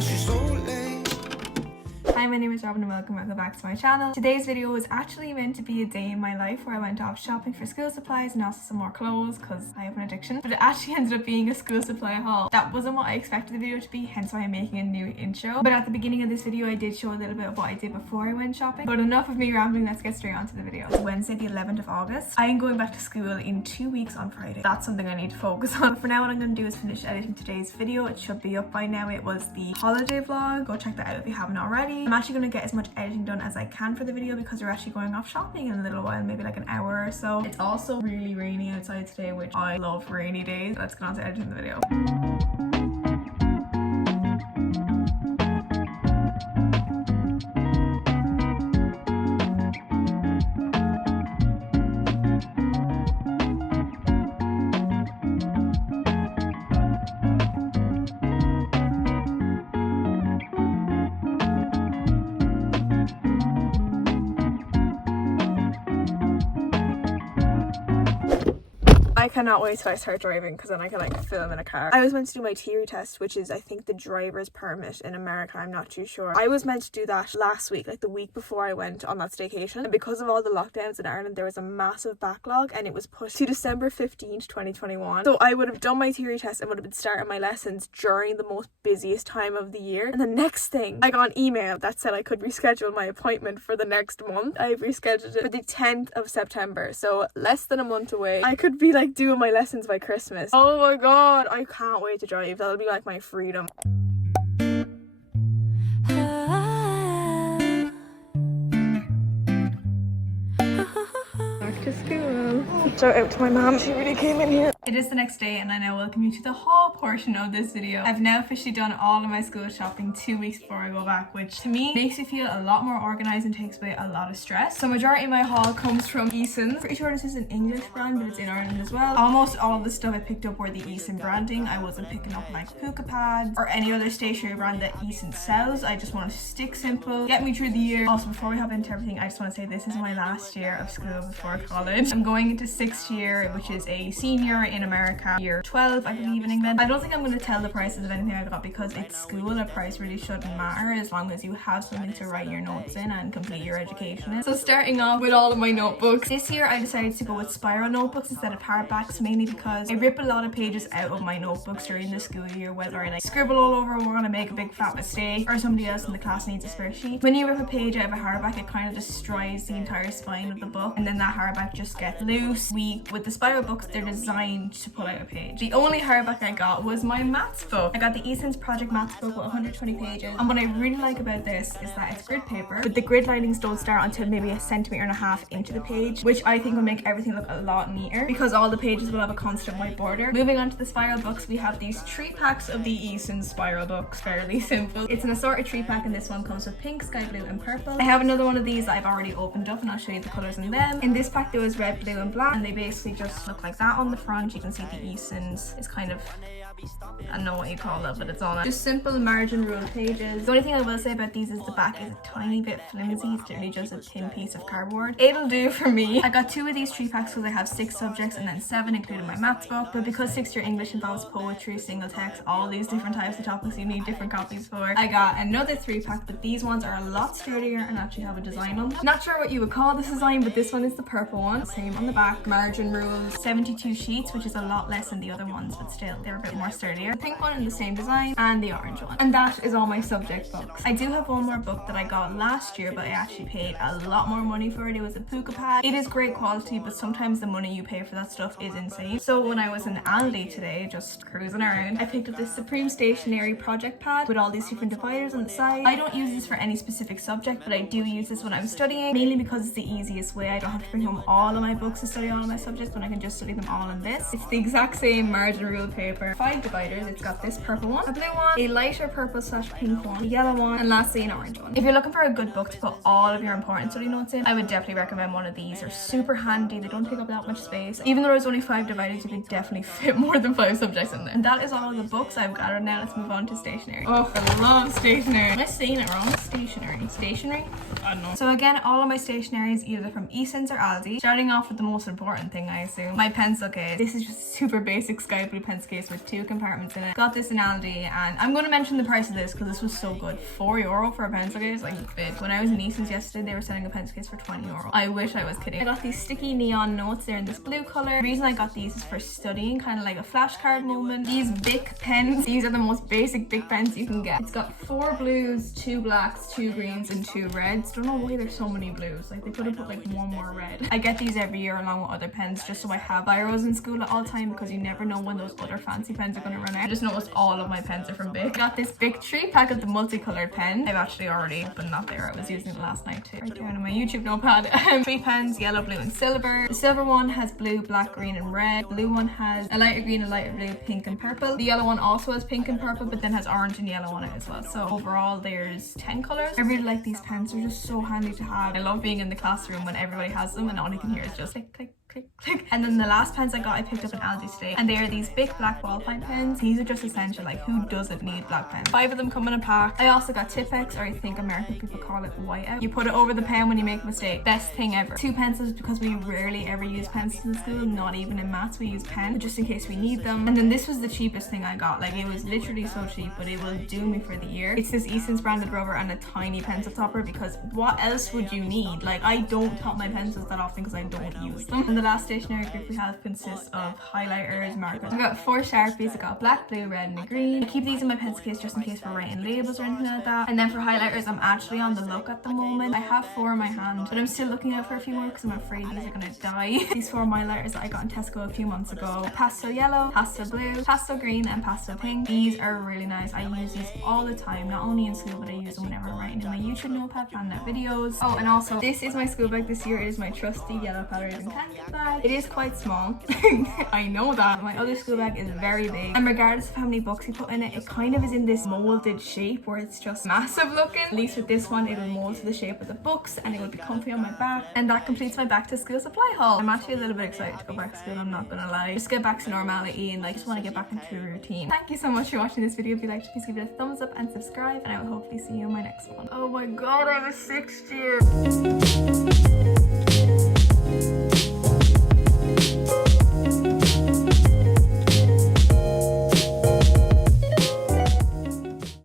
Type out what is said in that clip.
she's so late. Hi, my name is Robin and welcome back to my channel. Today's video was actually meant to be a day in my life where I went off shopping for school supplies and also some more clothes because I have an addiction. But it actually ended up being a school supply haul. That wasn't what I expected the video to be, hence why I'm making a new intro. But at the beginning of this video I did show a little bit of what I did before I went shopping. But enough of me rambling, let's get straight onto the video. It's Wednesday the 11th of August. I am going back to school in 2 weeks on Friday. That's something I need to focus on. But for now what I'm going to do is finish editing today's video. It should be up by now. It was the holiday vlog. Go check that out if you haven't already. I'm actually going to get as much editing done as I can for the video because we're actually going off shopping in a little while, maybe like an hour or so. It's also really rainy outside today, which I love rainy days. Let's get on to editing the video. I cannot wait till I start driving because then I can like film in a car. I was meant to do my theory test, which is I think the driver's permit in America. I'm not too sure. I was meant to do that last week, like the week before I went on that staycation. And because of all the lockdowns in Ireland, there was a massive backlog and it was pushed to December 15th, 2021. So I would have done my theory test and would have been starting my lessons during the most busiest time of the year. And the next thing, I got an email that said I could reschedule my appointment for the next month. I've rescheduled it for the 10th of September. So less than a month away. I could be like doing my lessons by Christmas. Oh my god, I can't wait to drive. That'll be like my freedom. Back to school. Shout out to my mom, she really came in here. It is the next day and I now welcome you to the haul portion of this video. I've now officially done all of my school shopping 2 weeks before I go back, which to me makes me feel a lot more organized and takes away a lot of stress. So majority of my haul comes from Eason's. Pretty sure this is an English brand, but it's in Ireland as well. Almost all of the stuff I picked up were the Eason branding. I wasn't picking up like puka pads or any other stationery brand that Eason sells. I just wanted to stick simple, get me through the year. Also, before we hop into everything, I just want to say this is my last year of school before college. I'm going into 6th year, which is a senior in America, year 12 I believe in England. I don't think I'm going to tell the prices of anything I got because it's school. A price really shouldn't matter as long as you have something to write your notes in and complete your education in. So starting off with all of my notebooks, this year I decided to go with spiral notebooks instead of hardbacks, mainly because I rip a lot of pages out of my notebooks during the school year, whether I like scribble all over or want to make a big fat mistake or somebody else in the class needs a spare sheet. When you rip a page out of a hardback, it kind of destroys the entire spine of the book and then that hardback just gets loose, weak. With the spiral books, they're designed to pull out a page. The only hardback I got was my maths book. I got the Eason's Project Maths book with 120 pages, and what I really like about this is that it's grid paper, but the grid linings don't start until maybe 1.5 centimeters into the page, which I think will make everything look a lot neater because all the pages will have a constant white border. Moving on to the spiral books, we have these 3 packs of the Eason's spiral books. Fairly simple. It's an assorted 3 pack and this one comes with pink, sky blue and purple. I have another one of these that I've already opened up and I'll show you the colours in them. In this pack there was red, blue and black, and they basically just look like that on the front. You can see the Eason's is kind of, I don't know what you call it, but it's on it. Just simple margin ruled pages. The only thing I will say about these is the back is a tiny bit flimsy. It's literally just a thin piece of cardboard. It'll do for me. I got 2 of these 3 packs because I have 6 subjects and then 7 including my maths book. But because 6th year English involves poetry, single text, all these different types of topics you need different copies for, I got another 3 pack, but these ones are a lot sturdier and actually have a design on them. Not sure what you would call this design, but this one is the purple one. Same on the back. Margin rules, 72 sheets, which is a lot less than the other ones, but still they're a bit more sturdier. The pink one in the same design and the orange one. And that is all my subject books. I do have one more book that I got last year, but I actually paid a lot more money for it. It was a puka pad. It is great quality, but sometimes the money you pay for that stuff is insane. So when I was in Aldi today, just cruising around, I picked up this Supreme Stationery project pad with all these different dividers on the side. I don't use this for any specific subject, but I do use this when I'm studying, mainly because it's the easiest way. I don't have to bring home all of my books to study all of my subjects when I can just study them all in this. It's the exact same margin ruled paper. 5 dividers. It's got this purple one, a blue one, a lighter purple / pink one, a yellow one, and lastly an orange one. If you're looking for a good book to put all of your important study notes in, I would definitely recommend one of these. They're super handy. They don't take up that much space. Even though there's only 5 dividers, you could definitely fit more than 5 subjects in there. And that is all of the books I've gathered. Now let's move on to stationery. Oh, I love stationery. Am I saying it wrong? Stationery. Stationery? I don't know. So again, all of my stationery is either from Eason's or Aldi. Starting off with the most important thing, I assume, my pencil case. This is just a super basic sky blue pencil case with 2 compartments in it. Got this in Aldi, and I'm going to mention the price of this because this was so good. €4 for a pencil case, like bid. When I was in Eason's yesterday, they were selling a pencil case for €20. I wish I was kidding. I got these sticky neon notes. They're in this blue color. The reason I got these is for studying, kind of like a flashcard moment. These Bic pens, these are the most basic Bic pens you can get. It's got 4 blues, 2 blacks, 2 greens, and 2 reds. Don't know why there's so many blues. Like they could have put like one more red. I get these every year along with other pens just so I have biros in school at all time because you never know when those other fancy pens are going to run out. I just noticed all of my pens are from Bic. Got this Bic 3-pack of the multicolored pen. I've actually already opened that there. I was using it last night too. Right there on my YouTube notepad. 3 pens, yellow, blue, and silver. The silver one has blue, black, green, and red. The blue one has a lighter green, a lighter blue, pink, and purple. The yellow one also has pink and purple, but then has orange and yellow on it as well. So overall, there's 10 colors. I really like these pens. They're just so handy to have. I love being in the classroom when everybody has them and all you can hear is just click, click, click, click. And then the last pens I got, I picked up in Aldi today, and they are these big black ballpoint pens. These are just essential. Like, who doesn't need black pens? 5 of them come in a pack. I also got Tipex, or I think American people call it whiteout. You put it over the pen when you make a mistake. Best thing ever. 2 pencils because we rarely ever use pencils in school. Not even in maths we use pens, just in case we need them. And then this was the cheapest thing I got. Like, it was literally so cheap, but it will do me for the year. It's this Eason's branded rubber and a tiny pencil topper, because what else would you need? Like, I don't top my pencils that often because I don't use them. And the last stationery group we have consists of highlighters, markers. I've got 4 Sharpies. I've got black, blue, red, and a green. I keep these in my pencil case just in case we're writing labels or anything like that. And then for highlighters, I'm actually on the look at the moment. I have 4 in my hand, but I'm still looking out for a few more because I'm afraid these are gonna die. These 4 highlighters that I got in Tesco a few months ago: pastel yellow, pastel blue, pastel green, and pastel pink. These are really nice. I use these all the time, not only in school, but I use them whenever I'm writing in my YouTube notepad, planning out videos. Oh, and also, this is my school bag this year. It is my trusty yellow Pattern Candy bag. It is quite small. I know that. My other school bag is very big, and regardless of how many books you put in it, it kind of is in this molded shape where it's just massive looking. At least with this one, it'll mold to the shape of the books and it will be comfy on my back. And that completes my back to school supply haul. I'm actually a little bit excited to go back to school, I'm not gonna lie. Just get back to normality and like just want to get back into a routine. Thank you so much for watching this video. If you liked it, please give it a thumbs up and subscribe, and I will hopefully see you in my next one. Oh my god, I'm a 6th year.